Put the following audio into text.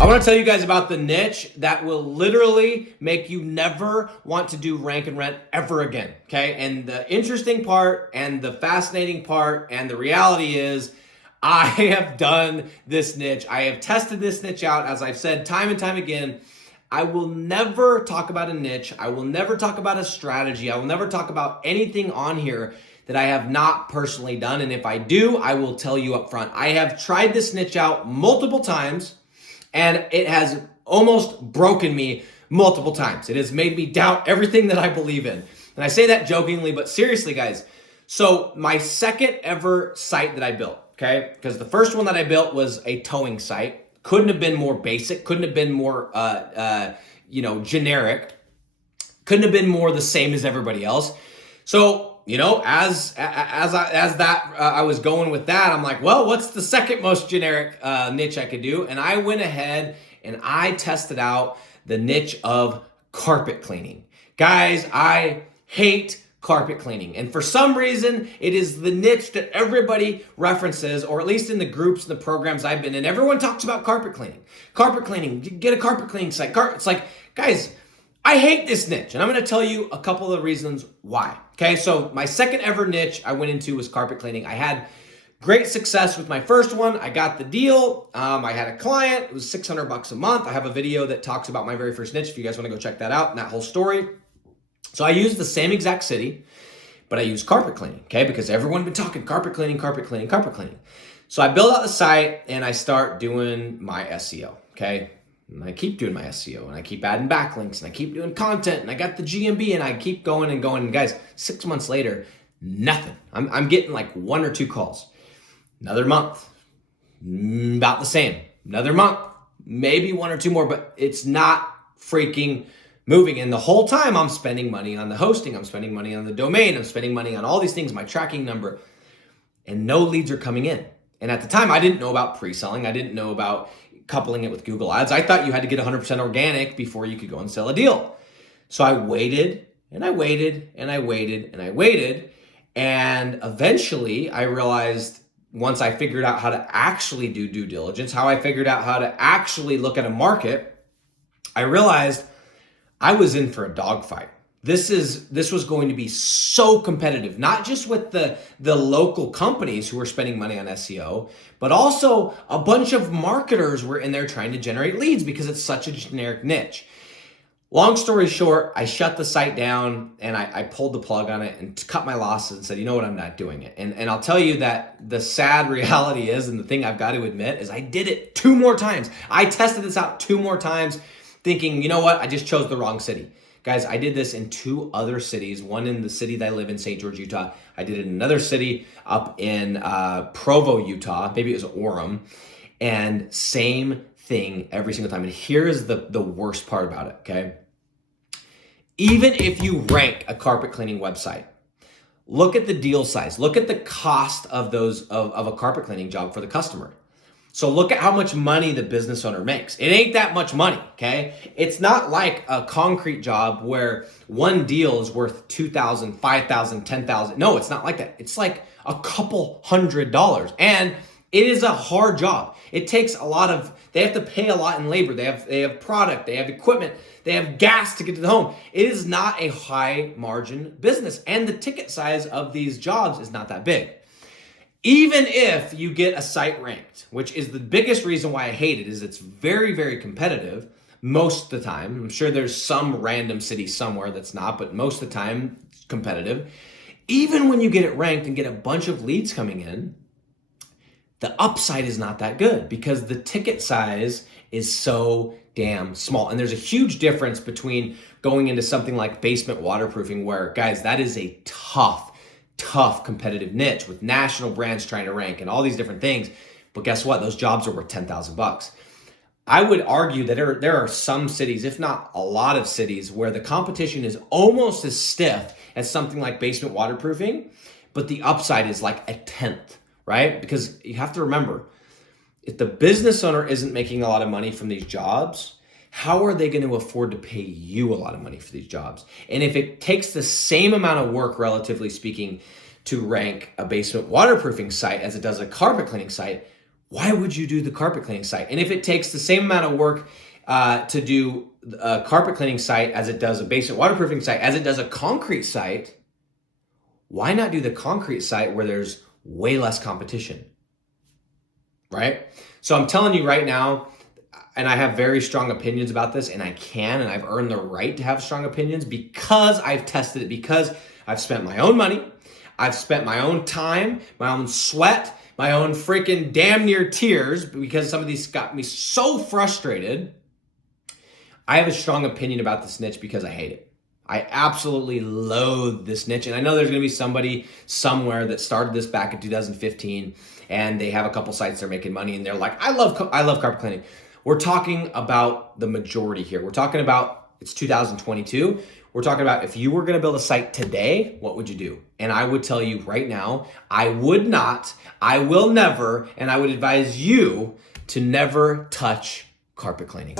I want to tell you guys about the niche that will literally make you never want to do rank and rent ever again, okay? And the interesting part and the fascinating part and the reality is I have done this niche. I have tested this niche out, as I've said time and time again. I will never talk about a niche. I will never talk about a strategy. I will never talk about anything on here that I have not personally done. And if I do, I will tell you up front. I have tried this niche out multiple times, and it has almost broken me multiple times. It has made me doubt everything that I believe in. And I say that jokingly, but seriously, guys. So my second ever site that I built, okay? Because the first one that I built was a towing site. Couldn't have been more basic. Couldn't have been more, generic. Couldn't have been more the same as everybody else. So, I was going with that, I'm like, well, what's the second most generic niche I could do? And I went ahead and I tested out the niche of carpet cleaning. Guys, I hate carpet cleaning. And for some reason, it is the niche that everybody references, or at least in the groups and the programs I've been in, everyone talks about carpet cleaning. Carpet cleaning, get a carpet cleaning site. It's like, guys, I hate this niche, and I'm going to tell you a couple of reasons why. Okay, so my second ever niche I went into was carpet cleaning. I had great success with my first one. I got the deal. I had a client. It was $600 a month. I have a video that talks about my very first niche if you guys want to go check that out and that whole story. So I used the same exact city, but I used carpet cleaning, okay, because everyone been talking carpet cleaning, carpet cleaning, carpet cleaning. So I build out the site and I start doing my SEO, okay? And I keep doing my SEO and I keep adding backlinks and I keep doing content and I got the GMB and I keep going and going. And guys, 6 months later, nothing. I'm getting like 1 or 2 calls. Another month, about the same. Another month, maybe 1 or 2 more, but it's not freaking moving. And the whole time I'm spending money on the hosting. I'm spending money on the domain. I'm spending money on all these things, my tracking number, and no leads are coming in. And at the time, I didn't know about pre-selling. I didn't know about coupling it with Google Ads. I thought you had to get 100% organic before you could go and sell a deal. So I waited and I waited and I waited and I waited. And eventually I realized, once I figured out how to actually do due diligence, how I figured out how to actually look at a market, I realized I was in for a dogfight. This was going to be so competitive, not just with the local companies who were spending money on SEO, but also a bunch of marketers were in there trying to generate leads because it's such a generic niche. Long story short, I shut the site down and I pulled the plug on it and cut my losses and said, you know what, I'm not doing it. And I'll tell you that the sad reality is, and the thing I've got to admit, is I did it 2 more times. I tested this out 2 more times thinking, you know what, I just chose the wrong city. Guys, I did this in 2 other cities, one in the city that I live in, St. George, Utah. I did it in another city up in Provo, Utah. Maybe it was Orem. And same thing every single time. And here is the worst part about it, okay? Even if you rank a carpet cleaning website, look at the deal size. Look at the cost of a carpet cleaning job for the customer. So look at how much money the business owner makes. It ain't that much money, okay? It's not like a concrete job where one deal is worth $2,000, $5,000, $10,000. No, it's not like that. It's like a couple $100. And it is a hard job. It takes they have to pay a lot in labor. They have product, they have equipment, they have gas to get to the home. It is not a high margin business. And the ticket size of these jobs is not that big. Even if you get a site ranked, which is the biggest reason why I hate it, is it's very, very competitive most of the time. I'm sure there's some random city somewhere that's not, but most of the time it's competitive. Even when you get it ranked and get a bunch of leads coming in, the upside is not that good because the ticket size is so damn small. And there's a huge difference between going into something like basement waterproofing where, guys, that is a tough competitive niche with national brands trying to rank and all these different things. But guess what? Those jobs are worth $10,000. I would argue that there are some cities, if not a lot of cities, where the competition is almost as stiff as something like basement waterproofing, but the upside is like a 1/10, right? Because you have to remember, if the business owner isn't making a lot of money from these jobs, how are they going to afford to pay you a lot of money for these jobs? And if it takes the same amount of work, relatively speaking, to rank a basement waterproofing site as it does a carpet cleaning site, why would you do the carpet cleaning site? And if it takes the same amount of work to do a carpet cleaning site as it does a basement waterproofing site, as it does a concrete site, why not do the concrete site where there's way less competition, right? So I'm telling you right now, and I have very strong opinions about this, and I've earned the right to have strong opinions because I've tested it, because I've spent my own money, I've spent my own time, my own sweat, my own freaking damn near tears, because some of these got me so frustrated. I have a strong opinion about this niche because I hate it. I absolutely loathe this niche. And I know there's going to be somebody somewhere that started this back in 2015 and they have a couple sites they're making money and they're like, I love carpet cleaning. We're talking about the majority here. We're talking about, it's 2022. We're talking about if you were going to build a site today, what would you do? And I would tell you right now, I would not, I will never, and I would advise you to never touch carpet cleaning.